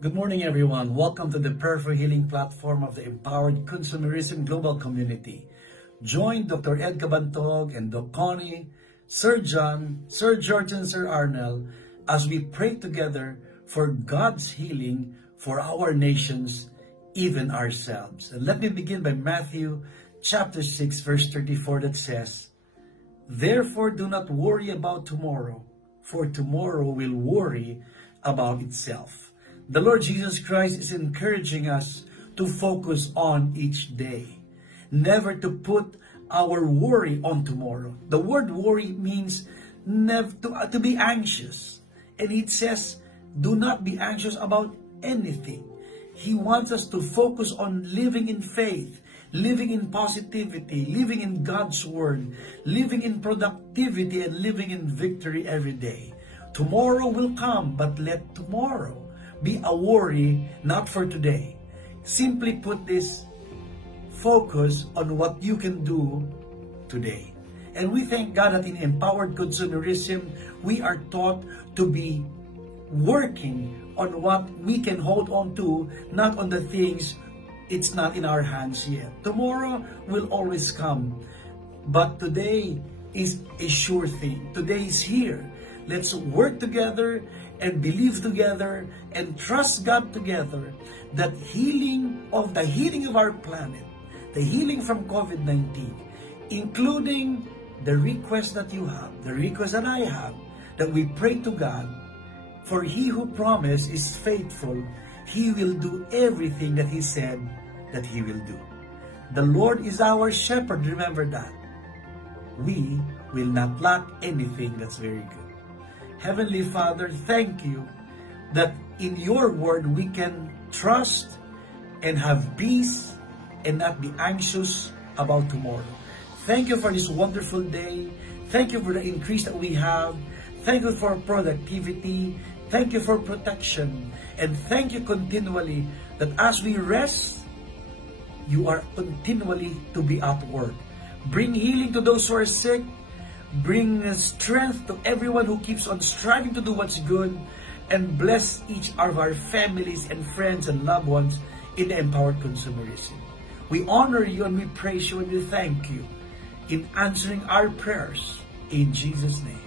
Good morning, everyone. Welcome to the Prayer for Healing platform of the Empowered Consumerism Global Community. Join Dr. Ed Cabantog and Doc Connie, Sir John, Sir George, and Sir Arnel as we pray together for God's healing for our nations, even ourselves. And let me begin by Matthew chapter 6, verse 34 that says, "Therefore do not worry about tomorrow, for tomorrow will worry about itself." The Lord Jesus Christ is encouraging us to focus on each day, never to put our worry on tomorrow. The word worry means never to be anxious. And it says, do not be anxious about anything. He wants us to focus on living in faith, living in positivity, living in God's word, living in productivity, and living in victory every day. Tomorrow will come, but let tomorrow be a worry not for today. Simply put this, focus on what you can do today. And we thank God that in Empowered Consumerism, we are taught to be working on what we can hold on to, not on the things it's not in our hands yet. Tomorrow will always come, but today is a sure thing. Today is here. Let's work together and believe together and trust God together that the healing of our planet, the healing from COVID-19, including the request that you have, the request that I have, that we pray to God, for He who promised is faithful. He will do everything that He said that He will do. The Lord is our shepherd, remember that. We will not lack anything. That's very good. Heavenly Father, thank you that in your word we can trust and have peace and not be anxious about tomorrow. Thank you for this wonderful day. Thank you for the increase that we have. Thank you for productivity. Thank you for protection. And thank you continually that as we rest, you are continually to be at work. Bring healing to those who are sick. Bring strength to everyone who keeps on striving to do what's good, and bless each of our families and friends and loved ones in the Empowered Consumerism. We honor you and we praise you and we thank you in answering our prayers in Jesus' name.